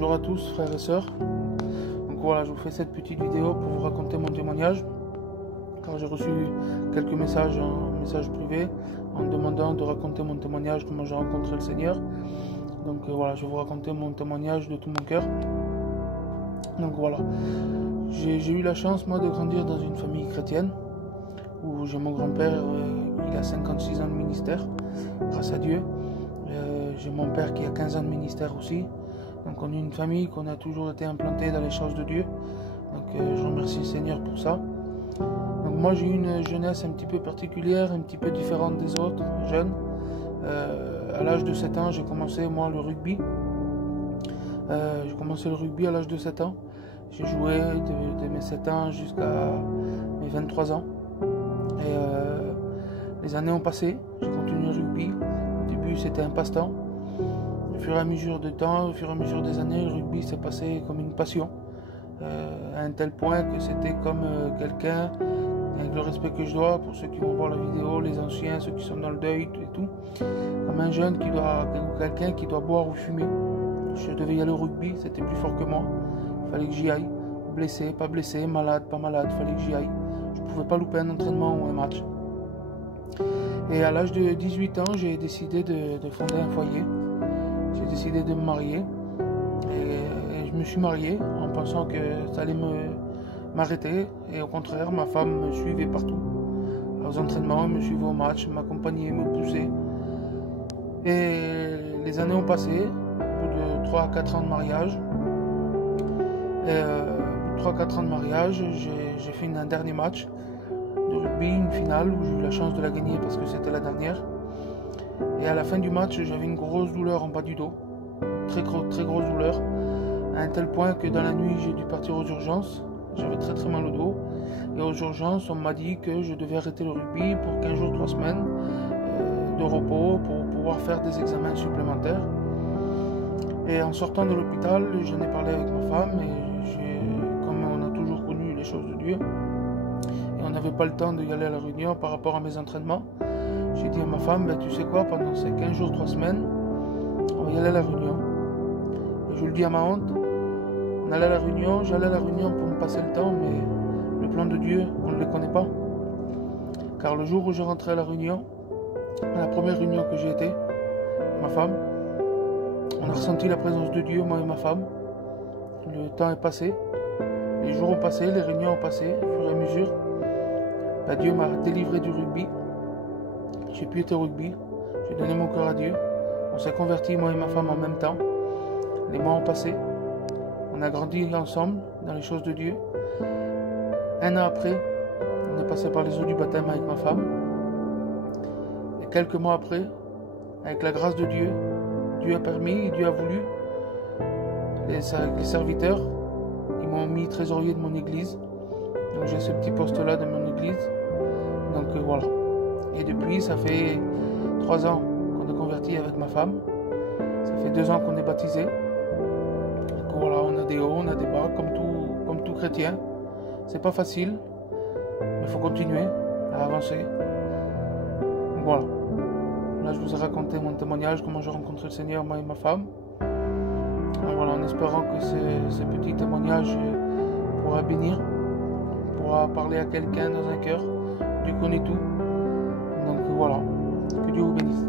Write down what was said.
Bonjour à tous frères et sœurs. Donc voilà, je vous fais cette petite vidéo pour vous raconter mon témoignage, car j'ai reçu quelques messages en message privé en me demandant de raconter mon témoignage, comment j'ai rencontré le Seigneur. Donc voilà, je vais vous raconter mon témoignage de tout mon cœur. Donc voilà, j'ai eu la chance moi de grandir dans une famille chrétienne où j'ai mon grand-père, il a 56 ans de ministère, grâce à Dieu. J'ai mon père qui a 15 ans de ministère aussi. Donc on est une famille qu'on a toujours été implantée dans les choses de Dieu. Donc je remercie le Seigneur pour ça. Donc moi j'ai eu une jeunesse un petit peu particulière, un petit peu différente des autres jeunes. À l'âge de 7 ans, j'ai commencé moi le rugby. J'ai commencé le rugby à l'âge de 7 ans. J'ai joué de mes 7 ans jusqu'à mes 23 ans. Et les années ont passé, j'ai continué le rugby. Au début c'était un passe-temps. Au fur et à mesure du temps, au fur et à mesure des années, le rugby s'est passé comme une passion. À un tel point que c'était comme quelqu'un, avec le respect que je dois, pour ceux qui vont voir la vidéo, les anciens, ceux qui sont dans le deuil et tout, comme un jeune quelqu'un qui doit boire ou fumer. Je devais y aller au rugby, c'était plus fort que moi. Il fallait que j'y aille. Blessé, pas blessé, malade, pas malade, il fallait que j'y aille. Je ne pouvais pas louper un entraînement ou un match. Et à l'âge de 18 ans, j'ai décidé de fonder un foyer. J'ai décidé de me marier. Et je me suis marié en pensant que ça allait m'arrêter. Et au contraire, ma femme me suivait partout. Aux entraînements, elle me suivait au match, m'accompagnait, me poussait. Et les années ont passé. Au bout de 3 à 4 ans de mariage. Et 3-4 ans de mariage, j'ai fait un dernier match de rugby, une finale où j'ai eu la chance de la gagner parce que c'était la dernière. Et à la fin du match, j'avais une grosse douleur en bas du dos, très grosse douleur, à un tel point que dans la nuit, j'ai dû partir aux urgences. J'avais très mal au dos. Et aux urgences, on m'a dit que je devais arrêter le rugby pour 15 jours, 3 semaines de repos pour pouvoir faire des examens supplémentaires. Et en sortant de l'hôpital, j'en ai parlé avec ma femme et comme on a toujours connu les choses de Dieu, et on n'avait pas le temps d'y aller à la réunion par rapport à mes entraînements, j'ai dit à ma femme, tu sais quoi, pendant ces 15 jours, 3 semaines, on va y aller à la réunion. Et je le dis à ma honte, on allait à la réunion, j'allais à la réunion pour me passer le temps, mais le plan de Dieu, on ne le connaît pas. Car le jour où je rentrais à la réunion, à la première réunion que j'ai été, ma femme, on a ressenti la présence de Dieu, moi et ma femme. Le temps est passé, les jours ont passé, les réunions ont passé, au fur et à mesure. Dieu m'a délivré du rugby. J'ai pu être au rugby, j'ai donné mon cœur à Dieu. On s'est convertis, moi et ma femme, en même temps. Les mois ont passé, on a grandi ensemble dans les choses de Dieu. Un an après, on est passé par les eaux du baptême avec ma femme. Et quelques mois après, avec la grâce de Dieu, Dieu a permis, Dieu a voulu. Les serviteurs, ils m'ont mis trésorier de mon église. Donc j'ai ce petit poste-là dans mon église. Donc voilà. Et depuis, ça fait 3 ans qu'on est converti avec ma femme. Ça fait 2 ans qu'on est baptisé. Donc voilà, on a des hauts, on a des bas, comme tout chrétien. C'est pas facile, mais il faut continuer à avancer. Donc voilà. Là, je vous ai raconté mon témoignage, comment j'ai rencontré le Seigneur, moi et ma femme. Alors voilà, en espérant que ce petit témoignage pourra bénir, pourra parler à quelqu'un dans un cœur. Dieu connaît tout. Donc voilà, que Dieu vous bénisse.